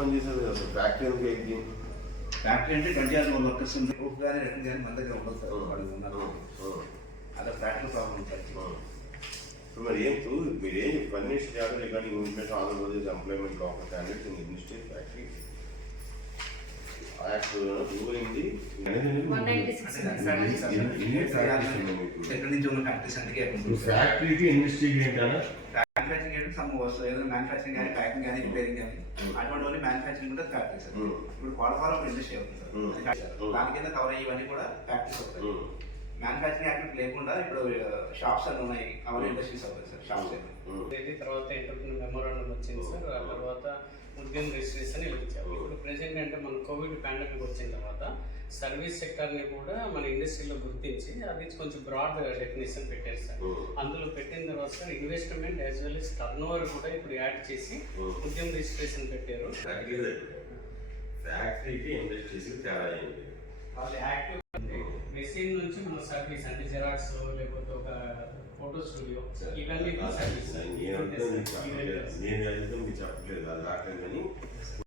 పనిచేసేది అసలు ఫ్యాక్టరీ ఏంటి? ఫ్యాక్టరీ అంటే 20 వర్కర్స్ ఉంది. గ్రూప్ కానీ రిటర్న్ కానీ మన దగ్గర ఉండదు సార్. వాళ్ళు ఉన్నారు అలా ఫ్యాక్టరీ ప్రాబ్లం సార్. ఇప్పుడు మరి మీరు ఏం furnished job regarding implement Andhra Pradesh employment of candidates in industry factory act ruling ఎక్కడి నుంచి ఉన్న ఫ్యాక్టరీస్ అందుకే ఫ్యాక్టరీకి ఇండస్ట్రీకి ఏంటన్నా? మ్యానుఫ్యాక్చరింగ్ అంటే సమ్ ఏదైనా మ్యానుఫ్యాక్చరింగ్ కానీ ప్యాకింగ్ కానీ రిపేరింగ్ కానీ అటువంటి మ్యానుఫ్యాక్చరింగ్ కూడా ఫ్యాక్టరీ సార్. ఇప్పుడు కోడపాల ఒక ఇండస్ట్రీ అవుతుంది సార్. దాని కింద కవర్ అయ్యేవన్నీ కూడా ఫ్యాక్టరీస్ అవుతాయి. మ్యానుఫ్యాక్చరింగ్ యాక్టివిటీ లేకుండా ఇప్పుడు షాప్స్ అన్నీ ఉన్నాయి, అవన్నీ ఇండస్ట్రీస్ అవుతాయి సార్. షాప్స్ తర్వాత ఎంటర్ప్రెన్యూర్ మెమోరాండం వచ్చింది సార్. ఆ తర్వాత ఉద్యమ రిజిస్ట్రేషన్ ఇచ్చాము. ఇప్పుడు ప్రెసెంట్ అంటే మన కోవిడ్ పాండమిక్ వచ్చిన తర్వాత సర్వీస్ సెక్టర్ని కూడా మన ఇండస్ట్రీలో గుర్తించి అది కొంచెం బ్రాడ్ డెఫినేషన్ పెట్టారు సార్. అందులో పెట్టిన తర్వాత sir investment as well as turn over కూడా ఇప్పుడు యాడ్ చేసి ఉద్యమ రిజిస్ట్రేషన్ పెట్టారు. ఫ్యాక్టరీకి ఇండస్ట్రీస్ తేడా ఏంటి? వాళ్ళు యాక్టివ్ మెషిన్ నుంచి మన సర్వీస్ అంటే జెరాక్స్ లేకపోతే ఒక ఫోటో స్టూడియో ఇవన్నీ సర్వీస్. నేను చెప్పలేదు అది రావట్లేదు కానీ